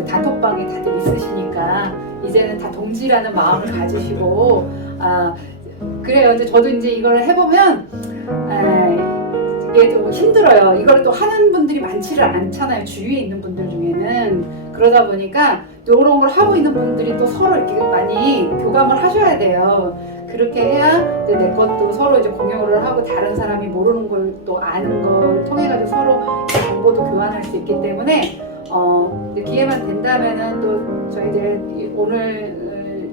그 단톡방에 다들 있으시니까 이제는 다 동지라는 마음을 가지시고 그래요. 이제 저도 이제 이걸 해보면 이게 좀 힘들어요. 이걸 또 하는 분들이 많지를 않잖아요. 주위에 있는 분들 중에는. 그러다 보니까 이런 걸 하고 있는 분들이 또 서로 이렇게 많이 교감을 하셔야 돼요. 그렇게 해야 이제 내 것도 서로 이제 공유를 하고 다른 사람이 모르는 걸 또 아는 걸 통해 가지고 서로 정보도 교환할 수 있기 때문에 이제 기회만 된다면은 또 저희들 오늘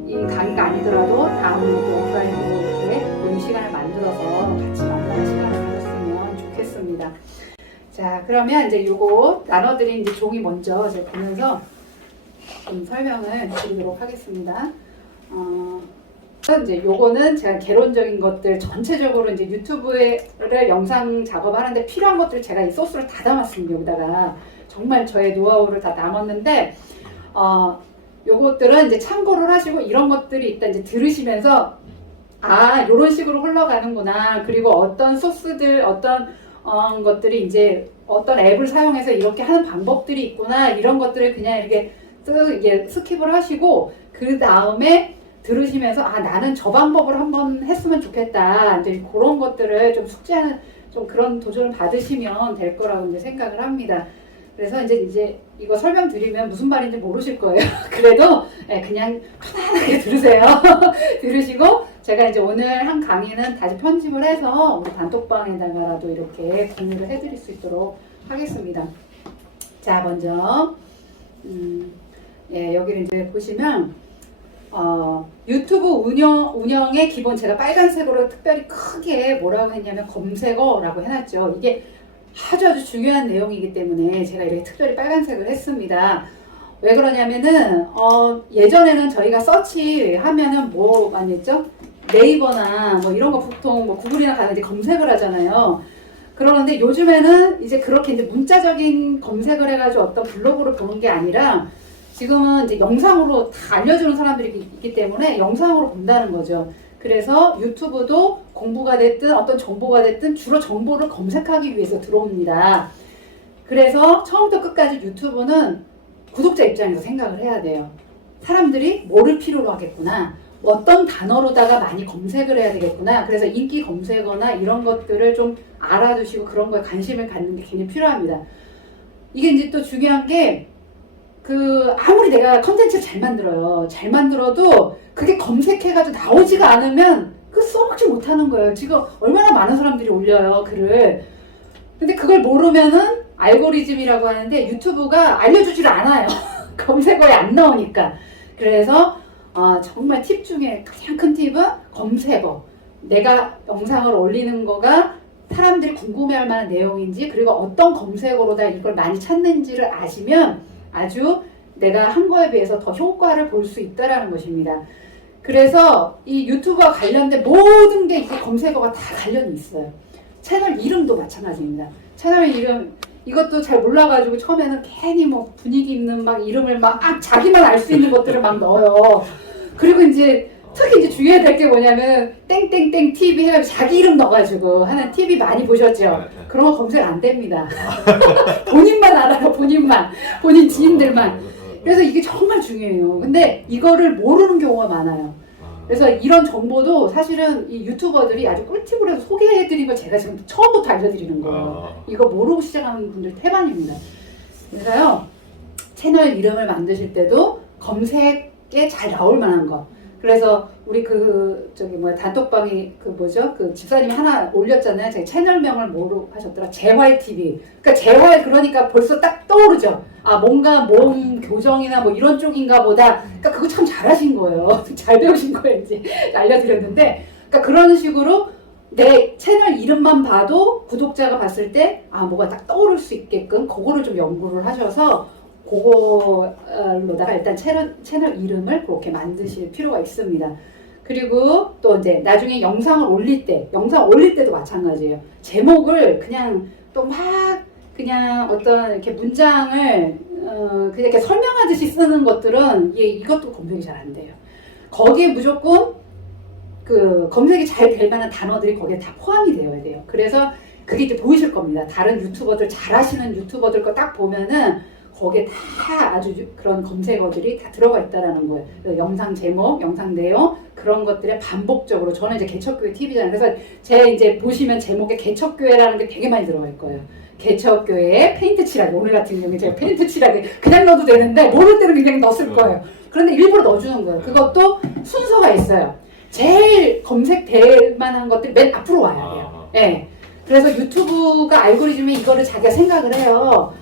이 강의가 아니더라도 다음에 또 오프라인으로 이렇게 모임 시간을 만들어서 같이 만나는 시간을 가졌으면 좋겠습니다. 자, 그러면 이제 요거 나눠드린 이제 종이 먼저 제가 보면서 좀 설명을 드리도록 하겠습니다. 이제 요거는 제가 개론적인 것들 전체적으로 이제 유튜브를 영상 작업하는데 필요한 것들 제가 이 소스를 다 담았습니다. 여기다가 정말 저의 노하우를 다 담았는데 요것들은 이제 참고를 하시고 이런 것들이 일단 이제 들으시면서 요런 식으로 흘러가는구나. 그리고 어떤 소스들 어떤 것들이 이제 어떤 앱을 사용해서 이렇게 하는 방법들이 있구나. 이런 것들을 그냥 이렇게 스킵을 하시고 그 다음에 들으시면서 나는 저 방법을 한번 했으면 좋겠다. 이제 그런 것들을 좀 숙지하는 좀 그런 도전을 받으시면 될 거라고 이제 생각을 합니다. 그래서 이제 이거 설명드리면 무슨 말인지 모르실 거예요. 그래도 그냥 편안하게 들으세요. 들으시고 제가 이제 오늘 한 강의는 다시 편집을 해서 우리 단톡방에다가라도 이렇게 공유를 해드릴 수 있도록 하겠습니다. 자, 먼저 여기를 이제 보시면 유튜브 운영의 기본 제가 빨간색으로 특별히 크게 뭐라고 했냐면 검색어라고 해놨죠. 이게 아주 중요한 내용이기 때문에 제가 이렇게 특별히 빨간색을 했습니다. 왜 그러냐면은 예전에는 저희가 서치하면은 뭐 많이 했죠? 네이버나 뭐 이런 거 보통 뭐 구글이나 가서 이제 검색을 하잖아요. 그러는데 요즘에는 이제 그렇게 이제 문자적인 검색을 해가지고 어떤 블로그를 보는 게 아니라 지금은 이제 영상으로 다 알려주는 사람들이 있기 때문에 영상으로 본다는 거죠. 그래서 유튜브도 공부가 됐든 어떤 정보가 됐든 주로 정보를 검색하기 위해서 들어옵니다. 그래서 처음부터 끝까지 유튜브는 구독자 입장에서 생각을 해야 돼요. 사람들이 뭐를 필요로 하겠구나. 어떤 단어로다가 많이 검색을 해야 되겠구나. 그래서 인기 검색어나 이런 것들을 좀 알아두시고 그런 거에 관심을 갖는 게 굉장히 필요합니다. 이게 이제 또 중요한 게 아무리 내가 컨텐츠를 잘 만들어요. 잘 만들어도 그게 검색해가지고 나오지가 않으면 써먹지 못하는 거예요. 지금 얼마나 많은 사람들이 올려요, 글을. 근데 그걸 모르면은 알고리즘이라고 하는데 유튜브가 알려주지를 않아요. 검색어에 안 나오니까. 그래서 정말 팁 중에 가장 큰 팁은 검색어. 내가 영상을 올리는 거가 사람들이 궁금해할 만한 내용인지 그리고 어떤 검색어로다 이걸 많이 찾는지를 아시면 아주 내가 한 거에 비해서 더 효과를 볼 수 있다라는 것입니다. 그래서 이 유튜브와 관련된 모든 게 이게 검색어가 다 관련이 있어요. 채널 이름도 마찬가지입니다. 채널 이름 이것도 잘 몰라가지고 처음에는 괜히 뭐 분위기 있는 막 이름을 막 자기만 알 수 있는 것들을 막 넣어요. 그리고 이제 특히 이제 주의해야 될 게 뭐냐면 땡땡땡 TV 해가지고 자기 이름 넣어가지고 하는 TV 많이 보셨죠? 그런 거 검색 안 됩니다. 본인만 알아요. 본인 지인들만. 그래서 이게 정말 중요해요. 근데 이거를 모르는 경우가 많아요. 그래서 이런 정보도 사실은 이 유튜버들이 아주 꿀팁으로 해서 소개해드린 걸 제가 지금 처음부터 알려드리는 거예요. 이거 모르고 시작하는 분들 태반입니다. 그래서요, 채널 이름을 만드실 때도 검색에 잘 나올 만한 거. 그래서 우리 단톡방이 집사님이 하나 올렸잖아요. 제가 채널명을 뭐로 하셨더라? 재활TV. 그러니까 재활 그러니까 벌써 딱 떠오르죠. 뭔가 몸 교정이나 뭐 이런 쪽인가 보다. 그러니까 그거 참 잘하신 거예요. 잘 배우신 거예요. 이제 알려드렸는데. 그러니까 그런 식으로 내 채널 이름만 봐도 구독자가 봤을 때 뭐가 딱 떠오를 수 있게끔 그거를 좀 연구를 하셔서 그거로다가 일단 채널 이름을 그렇게 만드실 필요가 있습니다. 그리고 또 이제 나중에 영상을 올릴 때도 마찬가지예요. 제목을 그냥 또 막 그냥 어떤 이렇게 문장을 그냥 이렇게 설명하듯이 쓰는 것들은 이것도 검색이 잘 안 돼요. 거기에 무조건 검색이 잘 될 만한 단어들이 거기에 다 포함이 되어야 돼요. 그래서 그게 이제 보이실 겁니다. 다른 유튜버들 잘하시는 유튜버들 거 딱 보면은 거기에 다 아주 그런 검색어들이 다 들어가 있다라는 거예요. 영상 제목, 영상 내용 그런 것들에 반복적으로 저는 이제 개척교회 TV잖아요. 그래서 제 이제 보시면 제목에 개척교회라는 게 되게 많이 들어가 있고요. 개척교회에 페인트 칠하기. 오늘 같은 경우에 제가 페인트 칠하기 그냥 넣어도 되는데 모를 때는 그냥 넣었을 거예요. 그런데 일부러 넣어주는 거예요. 그것도 순서가 있어요. 제일 검색될 만한 것들이 맨 앞으로 와야 돼요. 예. 그래서 유튜브가 알고리즘이 이거를 자기가 생각을 해요.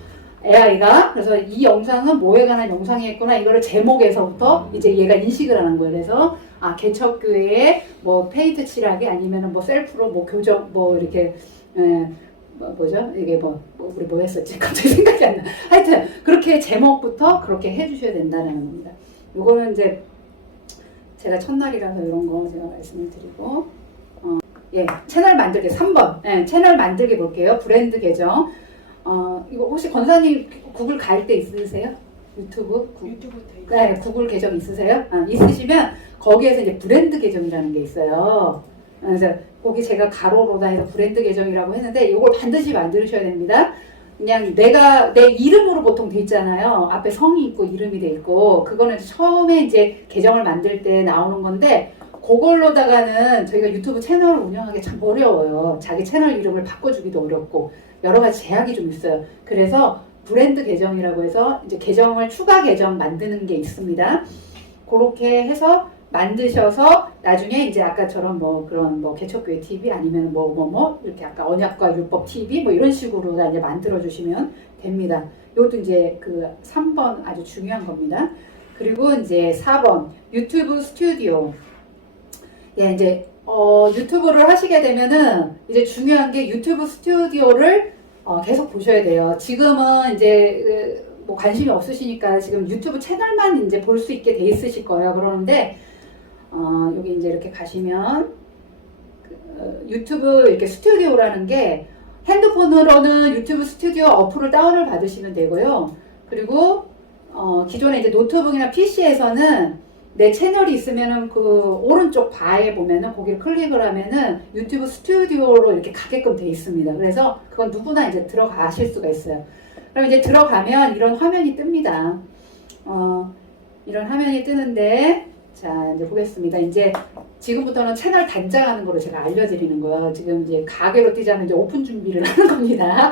AI가. 그래서 이 영상은 뭐에 관한 영상이겠구나. 이거를 제목에서부터 이제 얘가 인식을 하는 거예요. 그래서 개척교회에 뭐 페인트 칠하기 아니면 뭐 셀프로 뭐 교정 뭐 이렇게 뭐죠? 이게 우리 뭐 했었지? 갑자기 생각이 안 나. 하여튼 그렇게 제목부터 그렇게 해주셔야 된다는 겁니다. 요거는 이제 제가 첫날이라서 이런 거 제가 말씀을 드리고 예, 채널 만들기 3번. 예, 채널 만들기 볼게요. 브랜드 계정. 이거 혹시 권사님 구글 갈 때 있으세요? 유튜브 네, 구글 계정 있으세요? 있으시면 거기에서 이제 브랜드 계정이라는 게 있어요. 그래서 거기 제가 가로로다 해서 브랜드 계정이라고 했는데 이걸 반드시 만드셔야 됩니다. 그냥 내가 내 이름으로 보통 돼 있잖아요. 앞에 성이 있고 이름이 돼 있고 그거는 처음에 이제 계정을 만들 때 나오는 건데 그걸로다가는 저희가 유튜브 채널을 운영하기 참 어려워요. 자기 채널 이름을 바꿔주기도 어렵고 여러 가지 제약이 좀 있어요. 그래서 브랜드 계정이라고 해서 이제 계정을 추가 계정 만드는 게 있습니다. 그렇게 해서 만드셔서 나중에 이제 아까처럼 뭐 그런 뭐 개척교회 TV 아니면 뭐 이렇게 아까 언약과 율법 TV 뭐 이런 식으로 이제 만들어 주시면 됩니다. 이것도 이제 그 3번 아주 중요한 겁니다. 그리고 이제 4번 유튜브 스튜디오. 예, 이제 유튜브를 하시게 되면은 이제 중요한 게 유튜브 스튜디오를 계속 보셔야 돼요. 지금은 이제 뭐 관심이 없으시니까 지금 유튜브 채널만 이제 볼 수 있게 돼 있으실 거예요. 그러는데 여기 이제 이렇게 가시면 유튜브 이렇게 스튜디오라는 게 핸드폰으로는 유튜브 스튜디오 어플을 다운을 받으시면 되고요. 그리고 기존에 이제 노트북이나 PC에서는 내 채널이 있으면은 그 오른쪽 바에 보면은 거기를 클릭을 하면은 유튜브 스튜디오로 이렇게 가게끔 돼 있습니다. 그래서 그건 누구나 이제 들어가실 수가 있어요. 그럼 이제 들어가면 이런 화면이 뜹니다. 이런 화면이 뜨는데 자 이제 보겠습니다. 이제 지금부터는 채널 단장하는 거로 제가 알려드리는 거예요. 지금 이제 가게로 뛰자면 이제 오픈 준비를 하는 겁니다.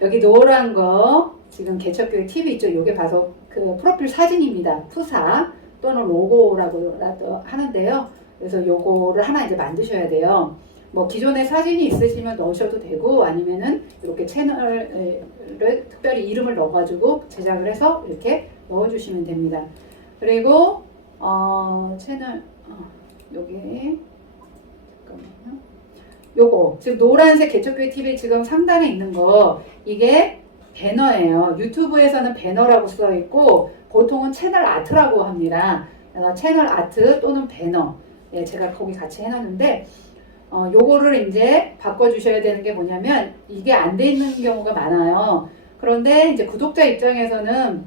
여기 노란 거 지금 개척교회 TV 있죠? 요게 봐서 그 프로필 사진입니다. 푸사 또는 로고라고라도 하는데요. 그래서 요거를 하나 이제 만드셔야 돼요. 뭐 기존에 사진이 있으시면 넣으셔도 되고 아니면은 이렇게 채널을 특별히 이름을 넣어가지고 제작을 해서 이렇게 넣어주시면 됩니다. 그리고 채널 요게 잠깐만요. 요거 지금 노란색 개척교회 TV 지금 상단에 있는 거 이게 배너예요. 유튜브에서는 배너라고 써 있고 보통은 채널 아트라고 합니다. 채널 아트 또는 배너. 예, 제가 거기 같이 해놨는데 요거를 이제 바꿔주셔야 되는 게 뭐냐면 이게 안 돼 있는 경우가 많아요. 그런데 이제 구독자 입장에서는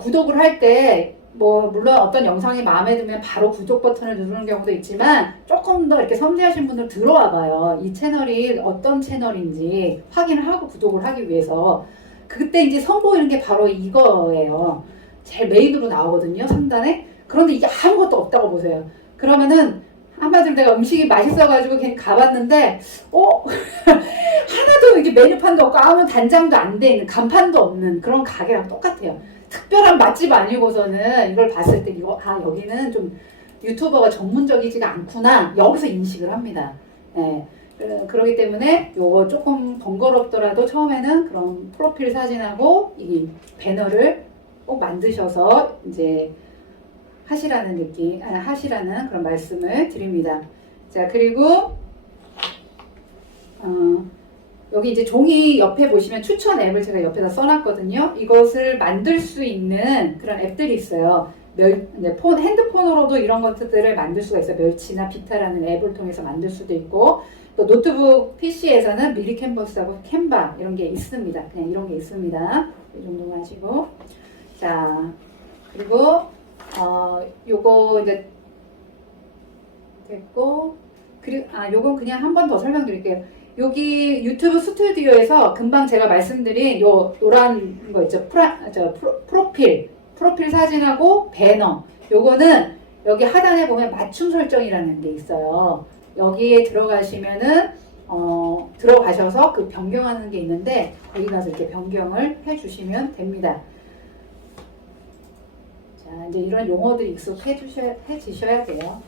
구독을 할 때 뭐 물론 어떤 영상이 마음에 들면 바로 구독 버튼을 누르는 경우도 있지만 조금 더 이렇게 섬세하신 분들 들어와 봐요. 이 채널이 어떤 채널인지 확인을 하고 구독을 하기 위해서 그때 이제 선보이는 게 바로 이거예요. 제일 메인으로 나오거든요, 상단에. 그런데 이게 아무것도 없다고 보세요. 그러면은 한마디로 내가 음식이 맛있어가지고 그냥 가봤는데 하나도 이게 메뉴판도 없고 아무 단장도 안 돼 있는 간판도 없는 그런 가게랑 똑같아요. 특별한 맛집 아니고서는 이걸 봤을 때 여기는 좀 유튜버가 전문적이지가 않구나 여기서 인식을 합니다. 예. 그렇기 때문에 요거 조금 번거롭더라도 처음에는 그런 프로필 사진하고 이 배너를 꼭 만드셔서 이제 하시라는 그런 말씀을 드립니다. 자, 그리고 여기 이제 종이 옆에 보시면 추천 앱을 제가 옆에다 써놨거든요. 이것을 만들 수 있는 그런 앱들이 있어요. 핸드폰으로도 이런 것들을 만들 수가 있어요. 멸치나 비타라는 앱을 통해서 만들 수도 있고 또 노트북 PC에서는 미리 캔버스하고 캔바 이런 게 있습니다. 그냥 이런 게 있습니다. 이 정도만 하시고 자 그리고 요거 이제 됐고 그리고 요건 그냥 한 번 더 설명드릴게요. 여기 유튜브 스튜디오에서 금방 제가 말씀드린 요 노란 거 있죠. 프로필 사진하고 배너. 요거는 여기 하단에 보면 맞춤 설정이라는 게 있어요. 여기에 들어가시면은 들어가셔서 그 변경하는 게 있는데 거기 가서 이렇게 변경을 해주시면 됩니다. 자, 이제 이런 용어들이 익숙해지셔야 돼요.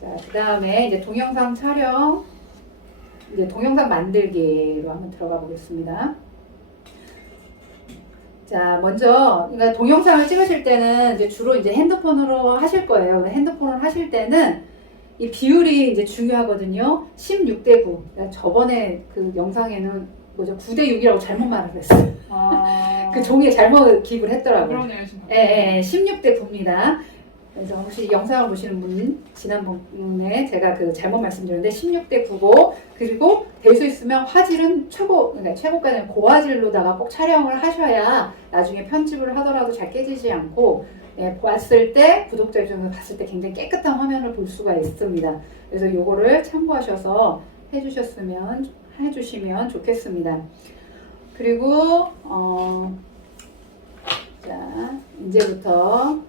자, 그 다음에 이제 동영상 촬영, 이제 동영상 만들기로 한번 들어가 보겠습니다. 자, 먼저, 그러니까 동영상을 찍으실 때는 이제 주로 이제 핸드폰으로 하실 거예요. 핸드폰으로 하실 때는 이 비율이 이제 중요하거든요. 16대 9. 저번에 그 영상에는 뭐죠? 9대 6이라고 잘못 말을 했어요. 그 종이에 잘못 기입을 했더라고요. 그러네요, 지금. 예, 16대 9입니다. 그래서 혹시 영상을 보시는 분, 지난번에 제가 그 잘못 말씀드렸는데 16대 9고, 그리고 될 수 있으면 화질은 그러니까 최고까지는 고화질로다가 꼭 촬영을 하셔야 나중에 편집을 하더라도 잘 깨지지 않고, 봤을 때, 구독자 입장에서 봤을 때 굉장히 깨끗한 화면을 볼 수가 있습니다. 그래서 요거를 참고하셔서 해주시면 좋겠습니다. 그리고, 자, 이제부터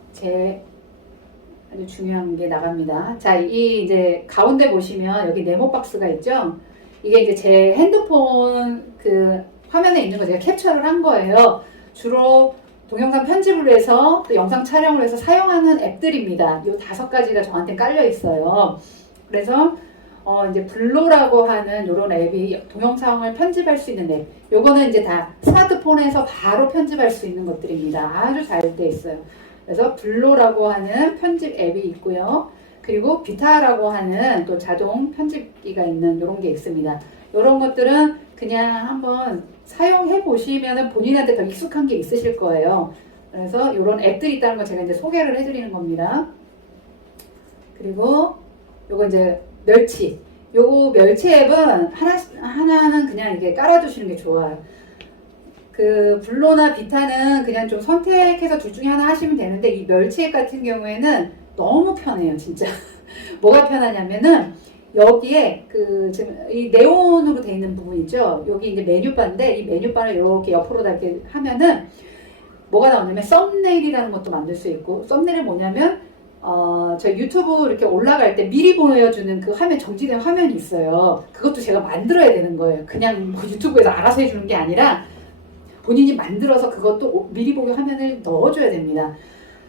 아주 중요한 게 나갑니다. 자, 이 이제 가운데 보시면 여기 네모 박스가 있죠? 이게 이제 제 핸드폰 그 화면에 있는 거 제가 캡처를 한 거예요. 주로 동영상 편집을 위해서 또 영상 촬영을 위해서 사용하는 앱들입니다. 이 5가지가 저한테 깔려 있어요. 그래서 이제 블로라고 하는 이런 앱이 동영상을 편집할 수 있는 앱. 요거는 이제 다 스마트폰에서 바로 편집할 수 있는 것들입니다. 아주 잘 돼 있어요. 그래서 블로라고 하는 편집 앱이 있고요. 그리고 비타라고 하는 또 자동 편집기가 있는 이런 게 있습니다. 이런 것들은 그냥 한번 사용해 보시면 본인한테 더 익숙한 게 있으실 거예요. 그래서 이런 앱들이 있다는 거 제가 이제 소개를 해드리는 겁니다. 그리고 요거 이제 멸치. 요 멸치 앱은 하나는 그냥 이게 깔아두시는 게 좋아요. 그 블로나 비타는 그냥 좀 선택해서 둘 중에 하나 하시면 되는데 이 멸치 앱 같은 경우에는 너무 편해요, 진짜. 뭐가 편하냐면은 여기에 그 지금 이 네온으로 되어 있는 부분 있죠. 여기 이제 메뉴바인데 이 메뉴바를 이렇게 옆으로 이렇게 하면은 뭐가 나오냐면 썸네일이라는 것도 만들 수 있고, 썸네일은 뭐냐면 저희 유튜브 이렇게 올라갈 때 미리 보여주는 그 화면, 정지된 화면이 있어요. 그것도 제가 만들어야 되는 거예요. 그냥 뭐 유튜브에서 알아서 해주는 게 아니라 본인이 만들어서 그것도 미리 보기 화면을 넣어줘야 됩니다.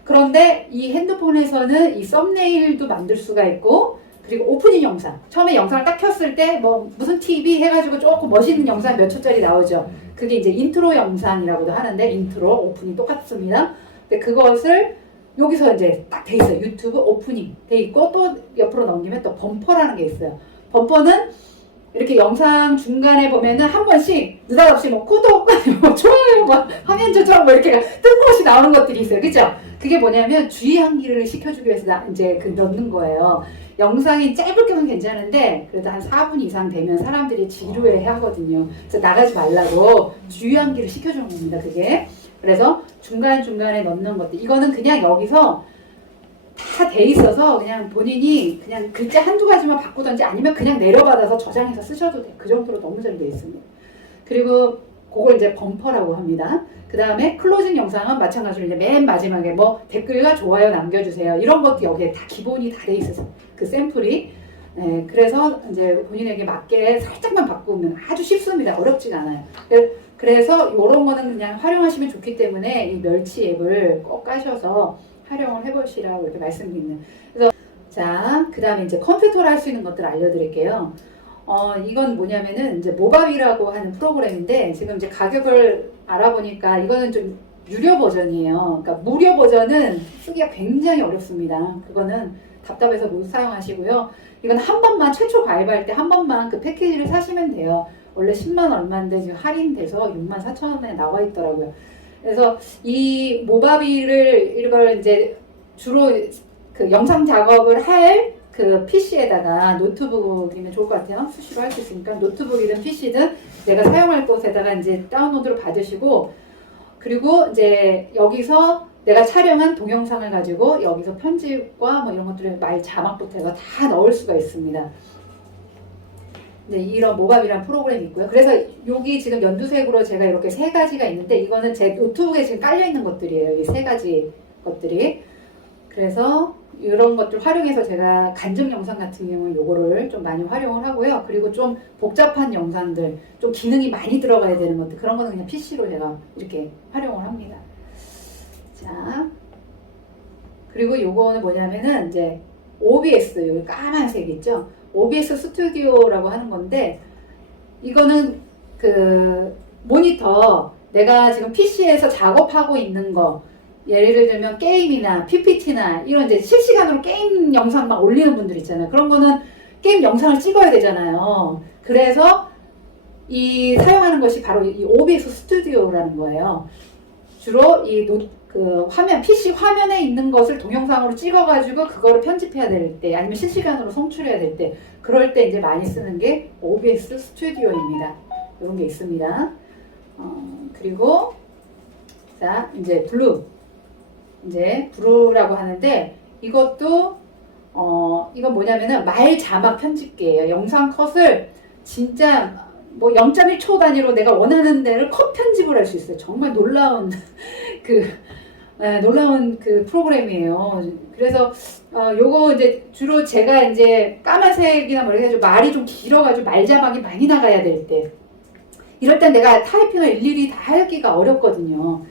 그런데 이 핸드폰에서는 이 썸네일도 만들 수가 있고, 그리고 오프닝 영상. 처음에 영상을 딱 켰을 때 뭐 무슨 TV 해가지고 조금 멋있는 영상 몇 초짜리 나오죠. 그게 이제 인트로 영상이라고도 하는데, 인트로, 오프닝 똑같습니다. 근데 그것을 여기서 이제 딱 돼 있어요. 유튜브 오프닝 돼 있고, 또 옆으로 넘기면 또 범퍼라는 게 있어요. 범퍼는 이렇게 영상 중간에 보면은 한 번씩 느닷없이 뭐 구독, 뭐 좋아요, 뭐 화면 조정 뭐 이렇게 뜬금없이 나오는 것들이 있어요. 그죠? 그게 뭐냐면 주의 환기를 시켜주기 위해서 이제 그 넣는 거예요. 영상이 짧을 경우는 괜찮은데 그래도 한 4분 이상 되면 사람들이 지루해 하거든요. 그래서 나가지 말라고 주의 환기를 시켜주는 겁니다. 그게. 그래서 중간중간에 넣는 것들. 이거는 그냥 여기서 다 돼 있어서 그냥 본인이 그냥 글자 한두 가지만 바꾸던지 아니면 그냥 내려받아서 저장해서 쓰셔도 돼요. 그 정도로 너무 잘 돼 있습니다. 그리고 그걸 이제 범퍼라고 합니다. 그 다음에 클로징 영상은 마찬가지로 이제 맨 마지막에 뭐 댓글과 좋아요 남겨주세요. 이런 것도 여기에 다 기본이 다 돼 있어서 그 샘플이. 네, 그래서 이제 본인에게 맞게 살짝만 바꾸면 아주 쉽습니다. 어렵지가 않아요. 그래서 이런 거는 그냥 활용하시면 좋기 때문에 이 멸치 앱을 꼭 까셔서 활용을 해보시라고 이렇게 말씀드리는. 그래서 자, 그 다음에 이제 컴퓨터로 할 수 있는 것들 알려드릴게요. 이건 뭐냐면은 이제 모바위라고 하는 프로그램인데 지금 이제 가격을 알아보니까 이거는 좀 유료 버전이에요. 그러니까 무료 버전은 쓰기가 굉장히 어렵습니다. 그거는 답답해서 못 사용하시고요. 이건 한 번만 최초 가입할 때 한 번만 그 패키지를 사시면 돼요. 원래 10만 얼마인데 지금 할인돼서 64,000원에 나와 있더라고요. 그래서 이 모바비를 이걸 이제 주로 그 영상 작업을 할 그 PC에다가 노트북이면 좋을 것 같아요. 수시로 할 수 있으니까 노트북이든 PC든 내가 사용할 곳에다가 이제 다운로드를 받으시고, 그리고 이제 여기서 내가 촬영한 동영상을 가지고 여기서 편집과 뭐 이런 것들을 말 자막부터 해서 다 넣을 수가 있습니다. 네, 이런 모밥이라는 프로그램이 있고요. 그래서 여기 지금 연두색으로 제가 이렇게 세 가지가 있는데 이거는 제 노트북에 지금 깔려 있는 것들이에요. 이 세 가지 것들이. 그래서 이런 것들 활용해서 제가 간증 영상 같은 경우는 요거를 좀 많이 활용을 하고요. 그리고 좀 복잡한 영상들, 좀 기능이 많이 들어가야 되는 것들, 그런 거는 그냥 PC로 제가 이렇게 활용을 합니다. 자, 그리고 요거는 뭐냐면은 이제 OBS, 여기 까만색 있죠? OBS 스튜디오라고 하는 건데, 이거는 그 모니터, 내가 지금 PC에서 작업하고 있는 거, 예를 들면 게임이나 PPT나 이런 이제 실시간으로 게임 영상 막 올리는 분들 있잖아요. 그런 거는 게임 영상을 찍어야 되잖아요. 그래서 이 사용하는 것이 바로 이 OBS 스튜디오라는 거예요. 주로 그 화면, PC 화면에 있는 것을 동영상으로 찍어가지고 그거를 편집해야 될 때, 아니면 실시간으로 송출해야 될 때, 그럴 때 이제 많이 쓰는 게 OBS 스튜디오입니다. 이런 게 있습니다. 그리고 자, 이제 블루라고 하는데, 이것도 이건 뭐냐면은 말 자막 편집기예요. 영상 컷을 진짜 뭐 0.1초 단위로 내가 원하는 데를 컷 편집을 할 수 있어요. 정말 놀라운 놀라운 그 프로그램이에요. 그래서 요거 이제 주로 제가 이제 까만색이나 뭐 이래가지고 말이 좀 길어가지고 말 자막이 많이 나가야 될 때, 이럴 땐 내가 타이핑을 일일이 다 하기가 어렵거든요.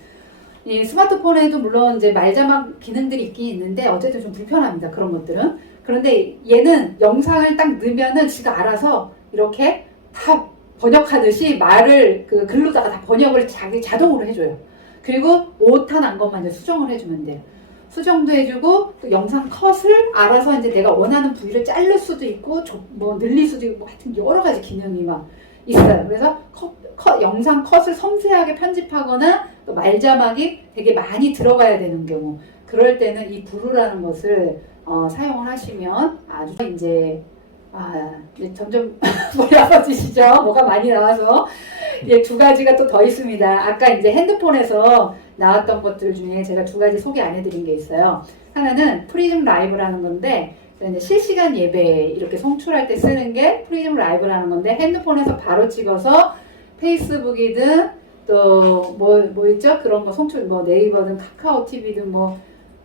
이 스마트폰에도 물론 이제 말자막 기능들이 있긴 있는데 어쨌든 좀 불편합니다. 그런 것들은. 그런데 얘는 영상을 딱 넣으면은 지가 알아서 이렇게 다 번역하듯이 말을 그 글로다가 다 번역을 자기 자동으로 해줘요. 그리고 오타 난 것만 이제 수정을 해주면 돼요. 수정도 해주고 또 영상 컷을 알아서 이제 내가 원하는 부위를 자를 수도 있고 뭐 늘릴 수도 있고 하여튼 여러 가지 기능이 막 있어요. 그래서 영상 컷을 섬세하게 편집하거나 또 말자막이 되게 많이 들어가야 되는 경우, 그럴 때는 이 블루라는 것을 사용을 하시면 아주 이제 점점 머리 아파지시죠? 뭐가 많이 나와서. 예, 두 가지가 또 더 있습니다. 아까 이제 핸드폰에서 나왔던 것들 중에 제가 두 가지 소개 안 해드린 게 있어요. 하나는 프리즘 라이브라는 건데, 이제 실시간 예배 이렇게 송출할 때 쓰는 게 프리즘 라이브라는 건데, 핸드폰에서 바로 찍어서 페이스북이든 또 뭐 있죠? 그런 거 송출, 뭐 네이버든 카카오 TV든 뭐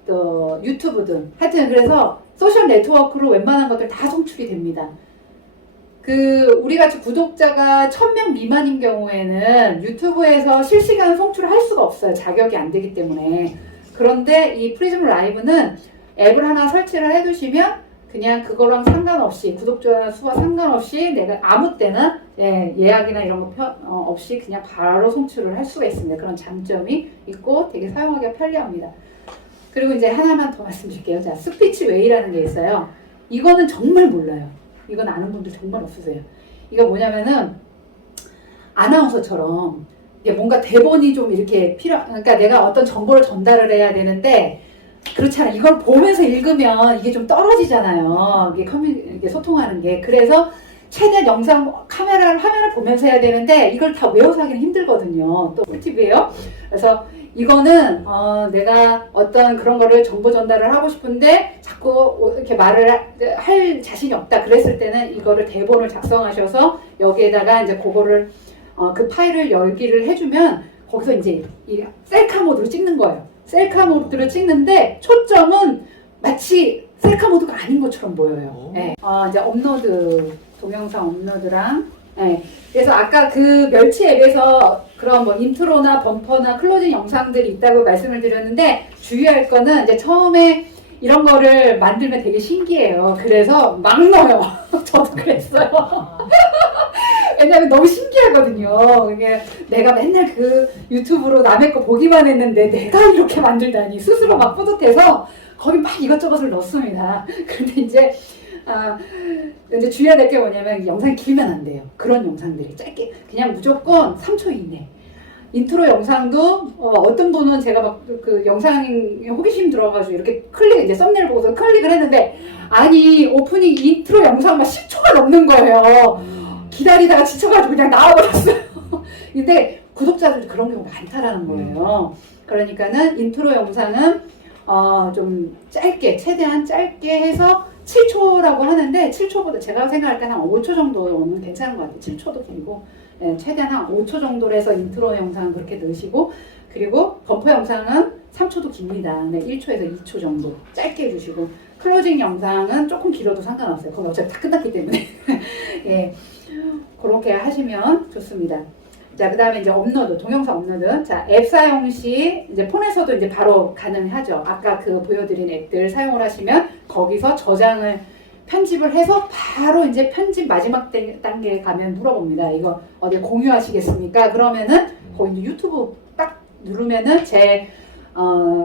또 유튜브든 하여튼 그래서 소셜 네트워크로 웬만한 것들 다 송출이 됩니다. 그 우리 같이 구독자가 1000명 미만인 경우에는 유튜브에서 실시간 송출을 할 수가 없어요. 자격이 안 되기 때문에. 그런데 이 프리즘 라이브는 앱을 하나 설치를 해두시면 그냥 그거랑 상관없이, 구독자 수와 상관없이 내가 아무 때나 예약이나 이런 거 없이 그냥 바로 송출을 할 수가 있습니다. 그런 장점이 있고 되게 사용하기가 편리합니다. 그리고 이제 하나만 더 말씀드릴게요. 자, 스피치 웨이라는 게 있어요. 이거는 정말 몰라요. 이건 아는 분들 정말 없으세요. 이거 뭐냐면은 아나운서처럼 뭔가 대본이 좀 이렇게 그러니까 내가 어떤 정보를 전달을 해야 되는데, 그렇잖아. 이걸 보면서 읽으면 이게 좀 떨어지잖아요. 이게 소통하는 게. 그래서 최대한 화면을 보면서 해야 되는데, 이걸 다 외워서 하기는 힘들거든요. 또 꿀팁이에요. 그래서 이거는 내가 어떤 그런 거를 정보 전달을 하고 싶은데 자꾸 이렇게 말을 할 자신이 없다 그랬을 때는 이거를 대본을 작성하셔서 여기에다가 이제 그거를 그 파일을 열기를 해주면 거기서 이제 이 셀카 모드로 찍는 거예요. 셀카 모드로 찍는데 초점은 마치 셀카 모드가 아닌 것처럼 보여요. 네. 이제 동영상 업로드랑, 그래서 아까 그 멸치 앱에서 그런 뭐 인트로나 범퍼나 클로징 영상들이 있다고 말씀을 드렸는데, 주의할 거는 이제 처음에 이런 거를 만들면 되게 신기해요. 그래서 막 넣어요. 저도 그랬어요. 왜냐면 너무 신기하거든요. 이게 내가 맨날 그 유튜브로 남의 거 보기만 했는데 내가 이렇게 만들다니 스스로 막 뿌듯해서 거기 막 이것저것을 넣습니다. 근데 이제 주의해야 될 게 뭐냐면 영상이 길면 안 돼요. 그런 영상들이 짧게 그냥 무조건 3초 이내. 인트로 영상도 어떤 분은 제가 막 그 영상에 호기심 들어가지고 이렇게 이제 썸네일 보고서 클릭을 했는데, 아니 오프닝 인트로 영상 막 10초가 넘는 거예요. 기다리다가 지쳐가지고 그냥 나와버렸어요. 근데 구독자들 그런 경우 많다라는 거예요. 그러니까는 인트로 영상은 좀 짧게, 최대한 짧게 해서 7초라고 하는데 7초보다 제가 생각할 때는 한 5초 정도는 괜찮은 것 같아요. 7초도 길고 예, 최대한 한 5초 정도로 해서 인트로 영상 그렇게 넣으시고 그리고 범퍼 영상은 3초도 깁니다. 네, 1초에서 2초 정도 짧게 해주시고 클로징 영상은 조금 길어도 상관없어요. 그건 어차피 다 끝났기 때문에 예, 그렇게 하시면 좋습니다. 자, 그 다음에 이제 업로드, 동영상 업로드. 자, 앱 사용 시 이제 폰에서도 이제 바로 가능하죠. 아까 그 보여드린 앱들 사용을 하시면 거기서 저장을 편집을 해서 바로 이제 편집 마지막 단계에 가면 물어봅니다. 이거 어디 공유하시겠습니까? 그러면은 거기 이제 유튜브 딱 누르면은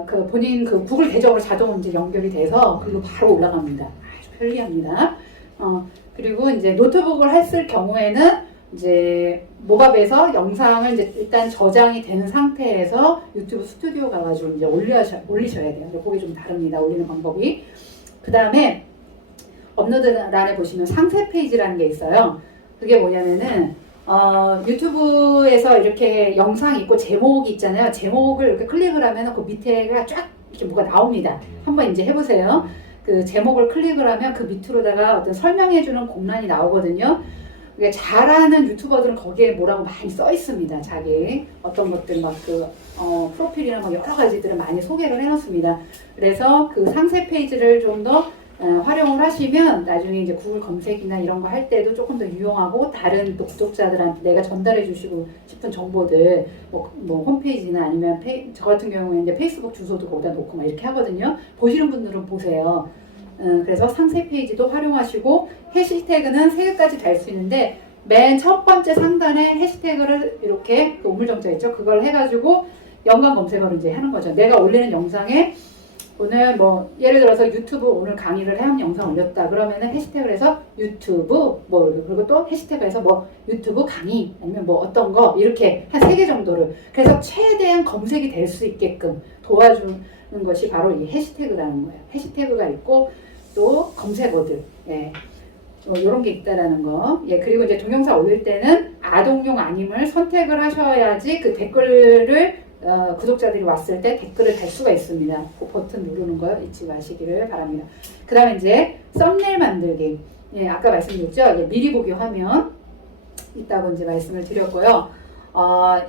그 본인 그 구글 계정으로 자동 이제 연결이 돼서 그리고 바로 올라갑니다. 아주 편리합니다. 그리고 이제 노트북을 했을 경우에는 이제 모바베에서 영상을 이제 일단 저장이 된 상태에서 유튜브 스튜디오 가가지고 이제 올리셔야 돼요. 그게 좀 다릅니다. 올리는 방법이. 그 다음에 업로드란에 보시면 상세 페이지라는 게 있어요. 그게 뭐냐면은 유튜브에서 이렇게 영상 있고 제목이 있잖아요. 제목을 이렇게 클릭을 하면 그 밑에가 쫙 이렇게 뭐가 나옵니다. 한번 이제 해보세요. 그 제목을 클릭을 하면 그 밑으로다가 어떤 설명해주는 공란이 나오거든요. 잘하는 유튜버들은 거기에 뭐라고 많이 써 있습니다. 자기 어떤 것들 막 프로필이나 뭐 여러 가지들을 많이 소개를 해놓습니다. 그래서 그 상세 페이지를 좀 더 활용을 하시면 나중에 이제 구글 검색이나 이런 거 할 때도 조금 더 유용하고 다른 또 구독자들한테 내가 전달해 주시고 싶은 정보들 뭐 홈페이지나 아니면 저 같은 경우에 이제 페이스북 주소도 거기다 놓고 막 이렇게 하거든요. 보시는 분들은 보세요. 그래서 상세 페이지도 활용하시고 해시태그는 3개까지 달 수 있는데 맨 첫 번째 상단에 해시태그를 이렇게 그 우물정자 있죠? 그걸 해가지고 연관 검색어를 이제 하는 거죠. 내가 올리는 영상에 오늘 뭐 예를 들어서 유튜브 오늘 강의를 한 영상 올렸다 그러면은 해시태그를 해서 유튜브 뭐 그리고 또 해시태그에서 뭐 유튜브 강의 아니면 뭐 어떤 거 이렇게 한 3개 정도를 그래서 최대한 검색이 될 수 있게끔 도와주는 것이 바로 이 해시태그라는 거예요. 해시태그가 있고 또 검색어들 예. 이런 게 있다라는 거. 예, 그리고 이제 동영상 올릴 때는 아동용 아님을 선택을 하셔야지 그 댓글을 구독자들이 왔을 때 댓글을 달 수가 있습니다. 그 버튼 누르는 거 잊지 마시기를 바랍니다. 그 다음에 이제 썸네일 만들기. 예, 아까 말씀드렸죠. 예, 미리 보기 화면 있다고 이제 말씀을 드렸고요.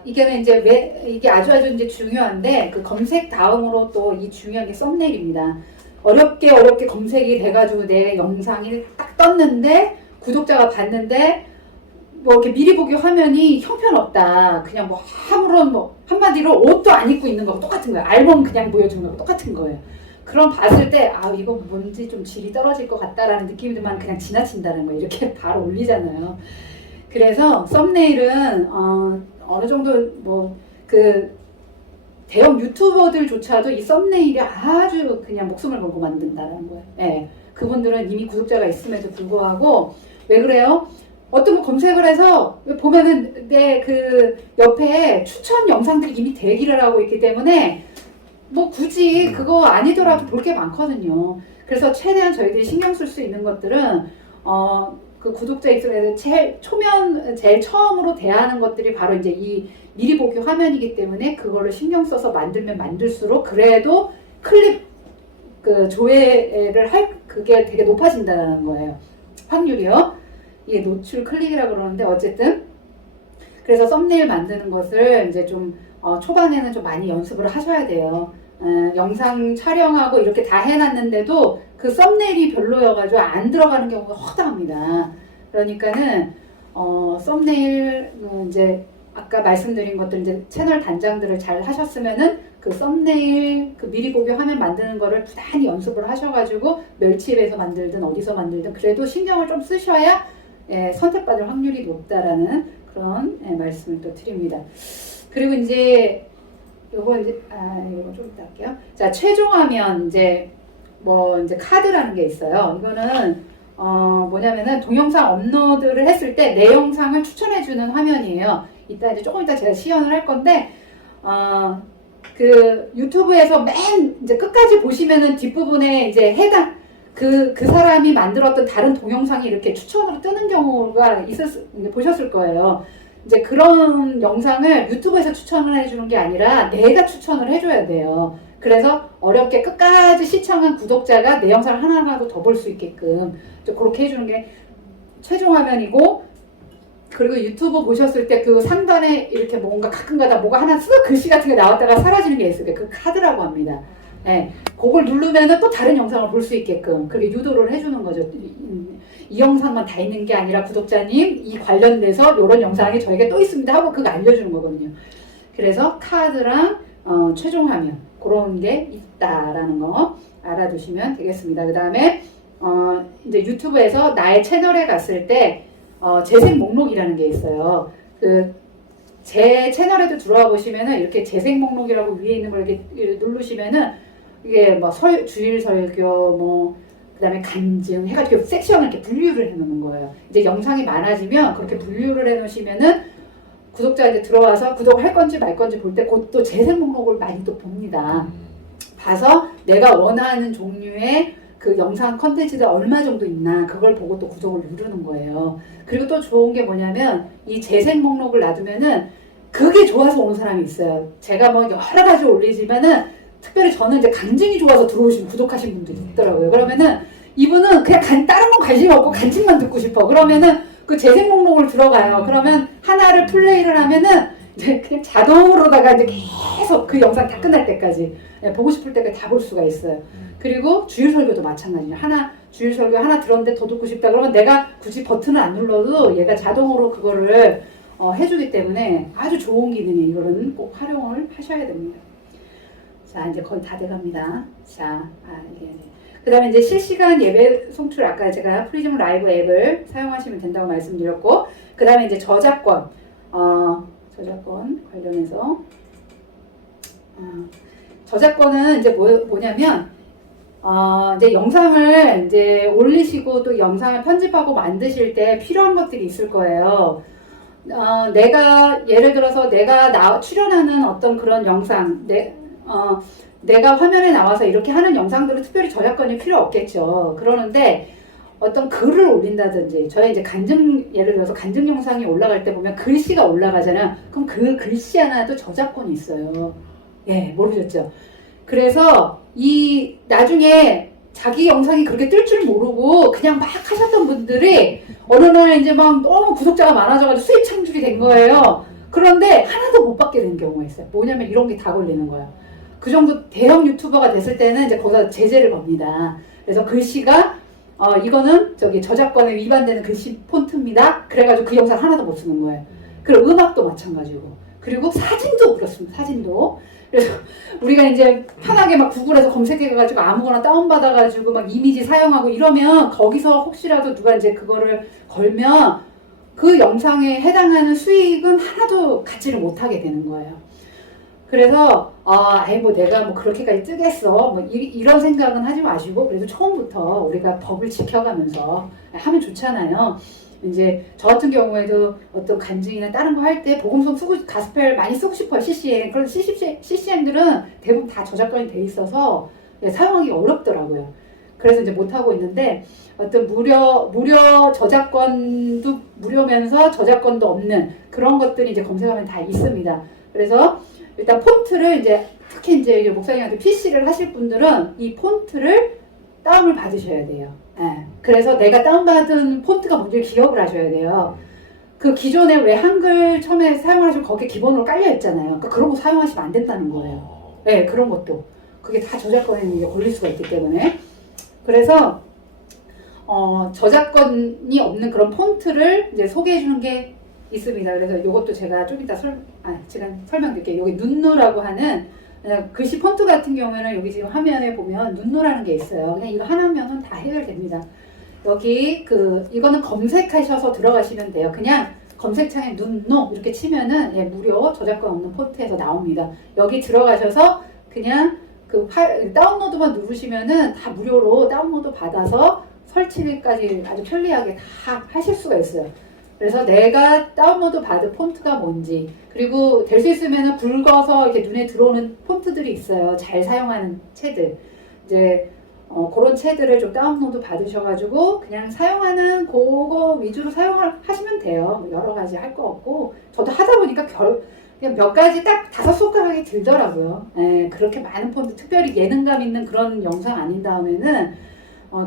이게는 이제 이게 아주 이제 중요한데 그 검색 다음으로 또 이 중요한 게 썸네일입니다. 어렵게 검색이 돼가지고 내 영상이 딱 떴는데 구독자가 봤는데 뭐 이렇게 미리 보기 화면이 형편없다. 그냥 뭐 아무런 뭐 한마디로 옷도 안 입고 있는 거하고 똑같은 거예요. 앨범 그냥 보여주는 거하고 똑같은 거예요. 그럼 봤을 때 이거 뭔지 좀 질이 떨어질 것 같다라는 느낌이 들면 그냥 지나친다는 거예요. 이렇게 바로 올리잖아요. 그래서 썸네일은 어느 정도 뭐 그 대형 유튜버들조차도 이 썸네일이 아주 그냥 목숨을 걸고 만든다는 거예요. 예. 그분들은 이미 구독자가 있음에도 불구하고 왜 그래요? 어떤 거 검색을 해서 보면은 내 그 옆에 추천 영상들이 이미 대기를 하고 있기 때문에 뭐 굳이 그거 아니더라도 볼 게 많거든요. 그래서 최대한 저희들이 신경 쓸 수 있는 것들은 그 구독자 입장에서 제일 처음으로 대하는 것들이 바로 이제 이 미리 보기 화면이기 때문에 그거를 신경 써서 만들면 만들수록 그래도 클릭 그 조회를 할 그게 되게 높아진다는 거예요. 확률이요. 이게 노출 클릭이라고 그러는데 어쨌든 그래서 썸네일 만드는 것을 이제 좀 초반에는 좀 많이 연습을 하셔야 돼요. 영상 촬영하고 이렇게 다 해놨는데도 그 썸네일이 별로여가지고 안 들어가는 경우가 허다합니다. 그러니까는 썸네일은 이제 아까 말씀드린 것들 이제 채널 단장들을 잘 하셨으면은 그 썸네일 그 미리 보기 화면 만드는 거를 부단히 연습을 하셔가지고 멸치앱에서 만들든 어디서 만들든 그래도 신경을 좀 쓰셔야 선택받을 확률이 높다라는 그런 말씀을 또 드립니다. 그리고 이제 요거 이제 이거 좀 이따 할게요. 자, 최종화면 이제 카드라는 게 있어요. 이거는 뭐냐면은 동영상 업로드를 했을 때 내 영상을 추천해주는 화면이에요. 이따 이제 조금 이따 제가 시연을 할 건데 그 유튜브에서 맨 이제 끝까지 보시면은 뒷부분에 이제 해당 그 사람이 만들었던 다른 동영상이 이렇게 추천으로 뜨는 경우가 보셨을 거예요. 이제 그런 영상을 유튜브에서 추천을 해주는 게 아니라 내가 추천을 해줘야 돼요. 그래서 어렵게 끝까지 시청한 구독자가 내 영상을 하나라도 더 볼 수 있게끔 그렇게 해주는 게 최종 화면이고, 그리고 유튜브 보셨을 때 그 상단에 이렇게 뭔가 가끔가다 뭐가 하나 쓱 글씨 같은 게 나왔다가 사라지는 게 있어요. 그 카드라고 합니다. 네, 그걸 누르면은 또 다른 영상을 볼 수 있게끔 그렇게 유도를 해주는 거죠. 이 영상만 다 있는 게 아니라 구독자님 이 관련돼서 이런 영상이 저에게 또 있습니다 하고 그거 알려주는 거거든요. 그래서 카드랑 최종 화면 그런 게 있다라는 거 알아두시면 되겠습니다. 그 다음에 이제 유튜브에서 나의 채널에 갔을 때 재생 목록이라는 게 있어요. 제 채널에도 들어와 보시면은 이렇게 재생 목록이라고 위에 있는 걸 이렇게 누르시면은 이게 뭐 주일 설교 뭐 그다음에 간증 해가지고 섹션을 이렇게 분류를 해놓는 거예요. 이제 영상이 많아지면 그렇게 분류를 해놓으시면은 구독자 이제 들어와서 구독할 건지 말 건지 볼 때 그것도 재생 목록을 많이 또 봅니다. 봐서 내가 원하는 종류의 그 영상 컨텐츠들 얼마 정도 있나 그걸 보고 또 구독을 누르는 거예요. 그리고 또 좋은 게 뭐냐면 이 재생 목록을 놔두면은 그게 좋아서 오는 사람이 있어요. 제가 뭐 여러 가지 올리지만은 특별히 저는 이제 간증이 좋아서 들어오신 구독하신 분들이 있더라고요. 그러면은 이분은 그냥 다른 건 관심 없고 간증만 듣고 싶어. 그러면은 그 재생 목록을 들어가요. 그러면 하나를 플레이를 하면은 이제 그냥 자동으로다가 이제 계속 그 영상 다 끝날 때까지 보고 싶을 때까지 다 볼 수가 있어요. 그리고 주일 설교도 마찬가지예요. 주일 설교 하나 들었는데 더 듣고 싶다 그러면 내가 굳이 버튼을 안 눌러도 얘가 자동으로 그거를 해주기 때문에 아주 좋은 기능이 이거는 꼭 활용을 하셔야 됩니다. 자, 이제 거의 다 돼갑니다. 자, 그 다음에 이제 실시간 예배 송출, 아까 제가 프리즘 라이브 앱을 사용하시면 된다고 말씀드렸고, 그 다음에 이제 저작권 관련해서, 저작권은 이제 뭐냐면, 이제 영상을 이제 올리시고 또 영상을 편집하고 만드실 때 필요한 것들이 있을 거예요. 내가 예를 들어서 내가 출연하는 어떤 그런 영상, 내가 화면에 나와서 이렇게 하는 영상들은 특별히 저작권이 필요 없겠죠. 그러는데 어떤 글을 올린다든지 저희 이제 예를 들어서 간증 영상이 올라갈 때 보면 글씨가 올라가잖아요. 그럼 그 글씨 하나도 저작권이 있어요. 예, 모르셨죠? 그래서 나중에 자기 영상이 그렇게 뜰 줄 모르고 그냥 막 하셨던 분들이 어느 날 이제 막 너무 구독자가 많아져가지고 수익 창출이 된 거예요. 그런데 하나도 못 받게 되는 경우가 있어요. 뭐냐면 이런 게 다 걸리는 거예요. 그 정도 대형 유튜버가 됐을 때는 이제 거기다 제재를 겁니다. 그래서 글씨가 이거는 저작권에 위반되는 글씨 폰트입니다. 그래가지고 그 영상 하나도 못 쓰는 거예요. 그리고 음악도 마찬가지고. 그리고 사진도 그렇습니다. 사진도. 그래서 우리가 이제 편하게 막 구글에서 검색해가지고 아무거나 다운받아가지고 막 이미지 사용하고 이러면 거기서 혹시라도 누가 이제 그거를 걸면 그 영상에 해당하는 수익은 하나도 갖지를 못하게 되는 거예요. 그래서 뭐 내가 뭐 그렇게까지 뜨겠어 뭐 이런 생각은 하지 마시고 그래도 처음부터 우리가 법을 지켜가면서 하면 좋잖아요. 이제 저 같은 경우에도 어떤 간증이나 다른 거 할 때 복음성 가스펠 많이 쓰고 싶어요. CCM. 그런데 CCM들은 대부분 다 저작권이 돼 있어서 사용하기 어렵더라고요. 그래서 이제 못하고 있는데 어떤 무료 저작권도 무료면서 저작권도 없는 그런 것들이 이제 검색하면 다 있습니다. 그래서 일단 폰트를 특히 이제 목사님한테 PC를 하실 분들은 이 폰트를 다운을 받으셔야 돼요. 예. 그래서 내가 다운받은 폰트가 뭔지 기억을 하셔야 돼요. 그 기존에 왜 한글 처음에 사용하시면 거기에 기본으로 깔려 있잖아요. 그러니까 그런 거 사용하시면 안 된다는 거예요. 네, 그런 것도. 그게 다 저작권에 걸릴 수가 있기 때문에. 그래서 저작권이 없는 그런 폰트를 이제 소개해 주는 게 있습니다. 그래서 이것도 제가 좀 이따 설명드릴게요. 여기 눈누라고 하는 글씨 폰트 같은 경우에는 여기 지금 화면에 보면 눈누라는 게 있어요. 그냥 이거 하나면은 다 해결됩니다. 여기 이거는 검색하셔서 들어가시면 돼요. 그냥 검색창에 눈누 이렇게 치면은 무료 저작권 없는 폰트에서 나옵니다. 여기 들어가셔서 그냥 다운로드만 누르시면은 다 무료로 다운로드 받아서 설치까지 아주 편리하게 다 하실 수가 있어요. 그래서 내가 다운로드 받은 폰트가 뭔지 그리고 될 수 있으면 굵어서 이렇게 눈에 들어오는 폰트들이 있어요. 잘 사용하는 채들 이제 그런 채들을 좀 다운로드 받으셔가지고 그냥 사용하는 그거 위주로 하시면 돼요. 여러 가지 할 거 없고 저도 하다 보니까 그냥 몇 가지 딱 5손가락이 들더라고요. 예, 그렇게 많은 폰트, 특별히 예능감 있는 그런 영상 아닌 다음에는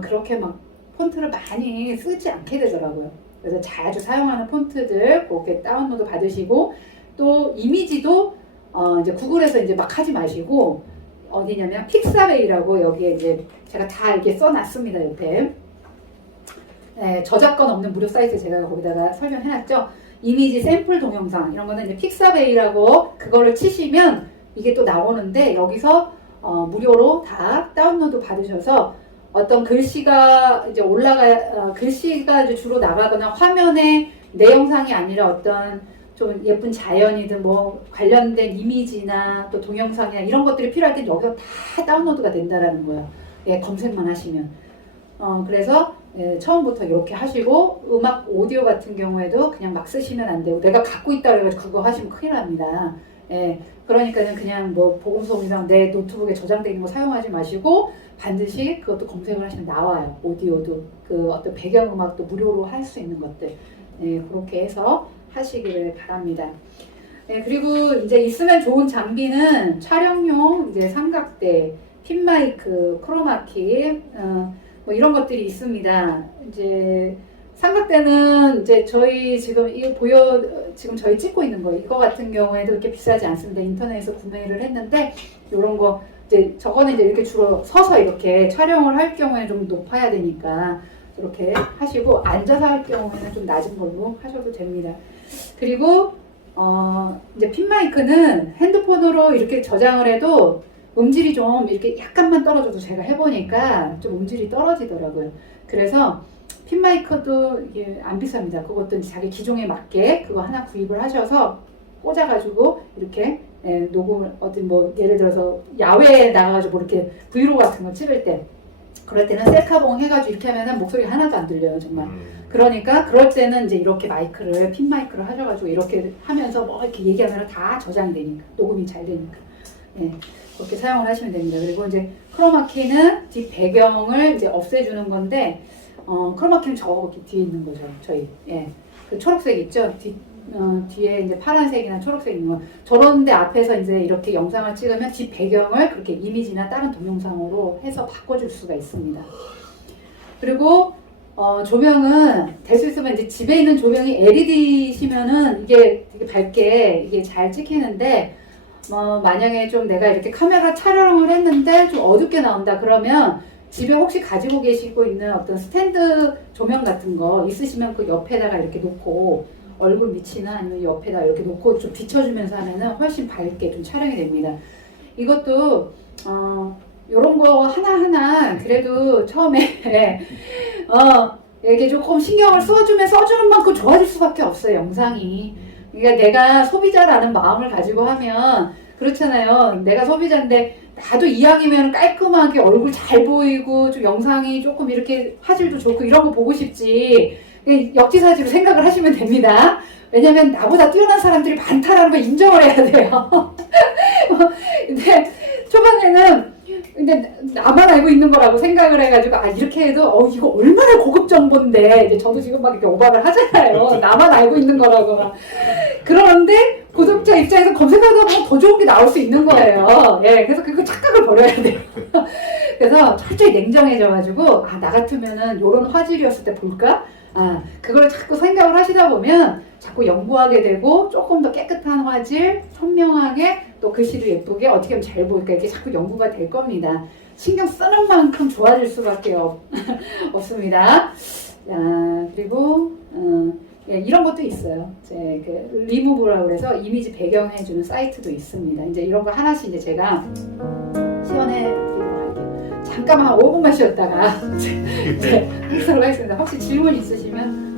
그렇게 막 폰트를 많이 쓰지 않게 되더라고요. 그래서 자주 사용하는 폰트들 그렇게 다운로드 받으시고, 또 이미지도 이제 구글에서 이제 막 하지 마시고, 어디냐면 픽사베이라고 여기에 이제 제가 다 이렇게 써놨습니다. 옆에. 네, 저작권 없는 무료 사이트 제가 거기다가 설명해놨죠. 이미지 샘플 동영상 이런 거는 이제 픽사베이라고 그거를 치시면 이게 또 나오는데, 여기서 무료로 다 다운로드 받으셔서 어떤 글씨가 이제 글씨가 이제 주로 나가거나 화면에 내 영상이 아니라 어떤 좀 예쁜 자연이든 뭐 관련된 이미지나 또 동영상이나 이런 것들이 필요할 땐 여기서 다 다운로드가 된다라는 거예요. 예, 검색만 하시면. 그래서 예, 처음부터 이렇게 하시고, 음악 오디오 같은 경우에도 그냥 막 쓰시면 안 되고, 내가 갖고 있다 그래가지고 그거 하시면 큰일 납니다. 예, 그러니까는 그냥 뭐 복음송이랑 내 노트북에 저장되어 있는 거 사용하지 마시고, 반드시 그것도 검색을 하시면 나와요. 오디오도 그 어떤 배경음악도 무료로 할 수 있는 것들. 예, 그렇게 해서 하시기를 바랍니다. 예, 그리고 이제 있으면 좋은 장비는 촬영용 이제 삼각대, 핀마이크, 크로마키, 뭐 이런 것들이 있습니다. 이제 삼각대는 이제 저희 지금 지금 저희 찍고 있는 거 이거 같은 경우에도 그렇게 비싸지 않습니다. 인터넷에서 구매를 했는데, 이런 거 이제 저거는 이제 이렇게 주로 서서 이렇게 촬영을 할 경우에 좀 높아야 되니까 이렇게 하시고, 앉아서 할 경우에는 좀 낮은 걸로 하셔도 됩니다. 그리고 이제 핀마이크는 핸드폰으로 이렇게 저장을 해도 음질이 좀 이렇게 약간만 떨어져도, 제가 해보니까 좀 음질이 떨어지더라고요. 그래서 핀마이크도 이게 안 비쌉니다. 그것도 자기 기종에 맞게 그거 하나 구입을 하셔서 꽂아가지고 이렇게 녹음을 뭐 예를 들어서 야외에 나가가지고 이렇게 브이로그 같은 거 찍을 때, 그럴 때는 셀카봉 해가지고 이렇게 하면은 목소리가 하나도 안 들려요, 정말. 그러니까 그럴 때는 이제 이렇게 핀 마이크를 하셔가지고 이렇게 하면서 뭐 이렇게 얘기하면 다 저장이 되니까, 녹음이 잘 되니까. 예, 그렇게 사용을 하시면 됩니다. 그리고 이제 크로마키는 뒷 배경을 이제 없애주는 건데, 크로마키는 저기 뒤에 있는 거죠, 저희. 예, 그 초록색 있죠? 뒤에 이제 파란색이나 초록색 있는 거. 저런데 앞에서 이제 이렇게 영상을 찍으면 뒷 배경을 그렇게 이미지나 다른 동영상으로 해서 바꿔줄 수가 있습니다. 그리고 조명은 될 수 있으면 이제 집에 있는 조명이 LED시면은 이게 되게 밝게 이게 잘 찍히는데, 만약에 좀 내가 이렇게 카메라 촬영을 했는데 좀 어둡게 나온다 그러면, 집에 혹시 가지고 계시고 있는 어떤 스탠드 조명 같은 거 있으시면 그 옆에다가 이렇게 놓고, 얼굴 밑이나 아니면 옆에다 이렇게 놓고 좀 비춰주면서 하면은 훨씬 밝게 좀 촬영이 됩니다. 이것도 요런 거 하나하나 그래도 처음에 이게 조금 신경을 써주는 만큼 좋아질 수밖에 없어요, 영상이. 그러니까 내가 소비자라는 마음을 가지고 하면 그렇잖아요. 내가 소비자인데 나도 이왕이면 깔끔하게 얼굴 잘 보이고 좀 영상이 조금 이렇게 화질도 좋고 이런 거 보고 싶지, 역지사지로 생각을 하시면 됩니다. 왜냐면 나보다 뛰어난 사람들이 많다라는 걸 인정을 해야 돼요. 근데 초반에는 나만 알고 있는 거라고 생각을 해가지고, 이렇게 해도 이거 얼마나 고급 정보인데, 이제 저도 지금 막 이렇게 오바를 하잖아요. 나만 알고 있는 거라고 막. 그런데 구독자 입장에서 검색하다 보면 더 좋은 게 나올 수 있는 거예요. 예, 그래서 그 착각을 버려야 돼요. 그래서 철저히 냉정해져가지고, 나 같으면은 요런 화질이었을 때 볼까? 그걸 자꾸 생각을 하시다 보면 자꾸 연구하게 되고, 조금 더 깨끗한 화질, 선명하게, 또 글씨도 예쁘게 어떻게 하면 잘 보일까, 이게 자꾸 연구가 될 겁니다. 신경 쓰는 만큼 좋아질 수밖에 없습니다. 그리고 예, 이런 것도 있어요. 그 리무브라고 해서 이미지 배경해주는 사이트도 있습니다. 이제 이런 거 하나씩 이제 제가 시연해 드리도록 할게요. 잠깐 한 5분만 쉬었다가 이제 하도록 하겠습니다. 혹시 질문 있으시면